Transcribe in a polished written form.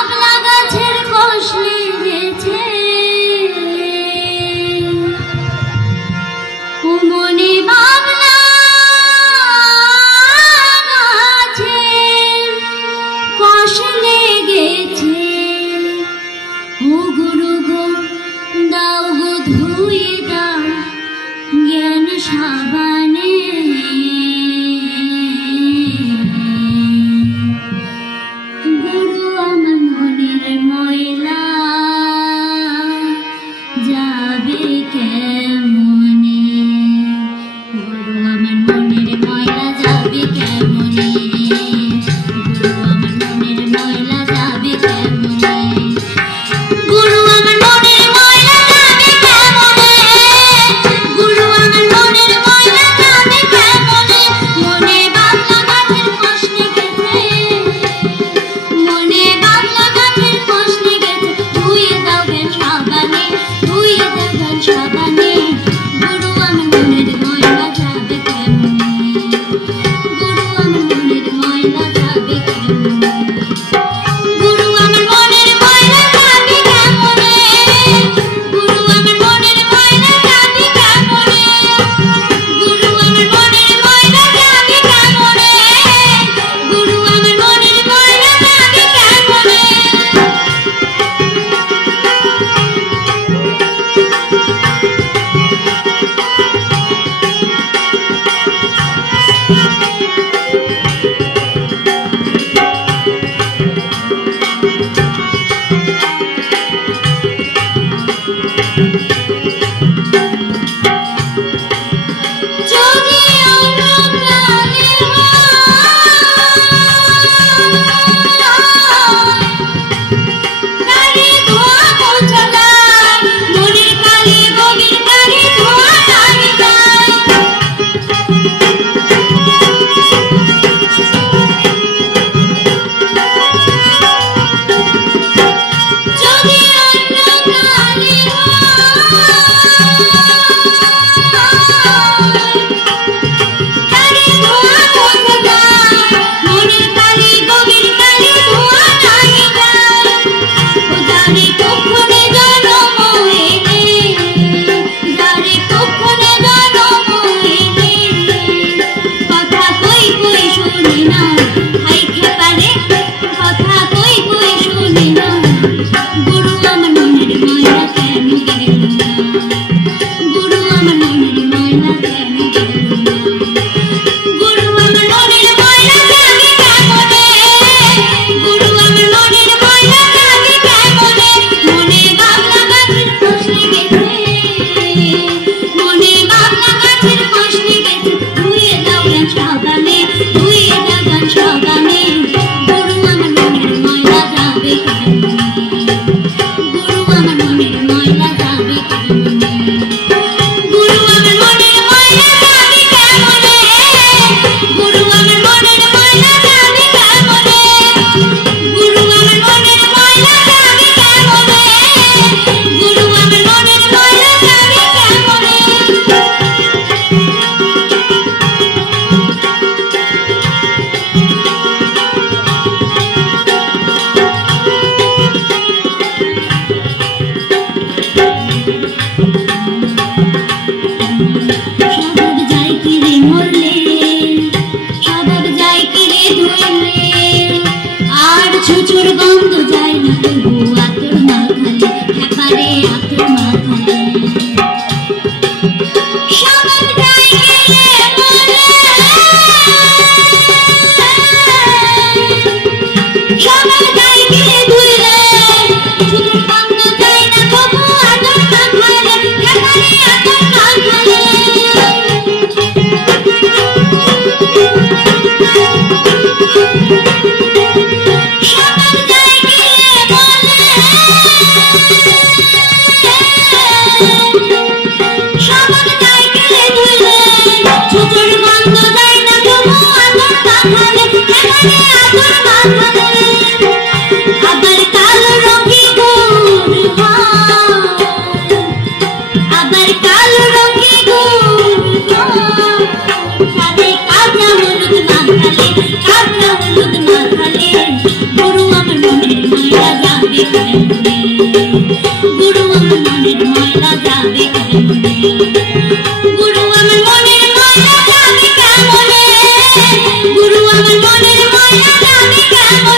বাবলা গাছের কষলে গেছে ও মনে বাবলা গাছের কষলে গেছে ও গুরু গো দাও গো ধুয়ে দাও জ্ঞান সাবানে গুরু আমার মনের ময়লা যাবে কেমনে গুরু আমার মনের ময়লা যাবে কেমনে গুরু আমার মনের ময়লা যাবে কেমনে গুরু আমার মনের ময়লা যাবে কেমনে গুরু আমার মনের ময়লা যাবে কেমনে মনে বাবলা গাছের কষলে গেছে মনে বাবলা গাছের কষলে গেছে ধুয়ে দাও জ্ঞান সাবানে ধুয়ে দাও জ্ঞান সাবানে গুরু আমার মনের ময়লা যাবে কেমনে গুরু আমার মনের ময়লা যাবে কেমনে গুরু আমার মনের ময়লা যাবে কেমনে গুরু আমার মনের ময়লা যাবে কেমনে গুরু আমার মনের ময়লা যাবে কেমনে গুরু আমার মনের ময়লা যাবে কেমনে যদি অন্য প্রাণী তারে ধোয়া মোছা যায় মনের কালে গভীর কালে ধোয়া লাগে যায় যদি অন্য প্রাণী তারে ধোয়া মোছা যায় মনের কালে গভীর কালে ধোয়া লাগে যায় ও যারে কখনো জনম হইলে যারে কখনো জনম হইলে কথা কই কই শুনি না হাই খেপারে কথা কই কই শুনি না গুরু আমার মনের ময়লা কেন গেল না গুরু আমার মনের ময়লা কেন গেল না গুরু আমার মনের ময়লা যাবে কেমনে গুরু আমার মনের ময়লা যাবে কেমনে মনে বাবলা গাছের কষলে গেছে মনে বাবলা গাছের কষলে গেছে ধুয়ে দাও জ্ঞান সাবানে ধুয়ে দাও জ্ঞান সাবানে গুরু আমার মনের ময়লা যাবে কেমনে গুরু আমার মনের ময়লা যাবে কেমনে গুরু আমার মনের ময়লা যাবে কেমনে গুরু আমার মনের ময়লা যাবে কেমনে গুরু আমার মনের ময়লা যাবে কেমনে গুরু আমার মনের ময়লা যাবে কেমনে স্বভাব যায় কি রে মরলে স্বভাব যায় কি রে ধরলে আর ছুচুর গন্ধ যায় না তবু আতর মাখালে হ্যাপারে আতর মাখালে স্বভাব যায় কি রে মরলে স্বভাব যায় কি রে ধরলে ছুচুর গন্ধ যায় না তবু আতর মাখালে হ্যাপারে আতর মাখালে স্বভাব যায় কি যাবে কেমনে গুরু আমার মনের ময়লা যাবে কেমনে গুরু আমার মনের ময়লা যাবে কেমনে গুরু আমার মনের ময়লা যাবে কেমনে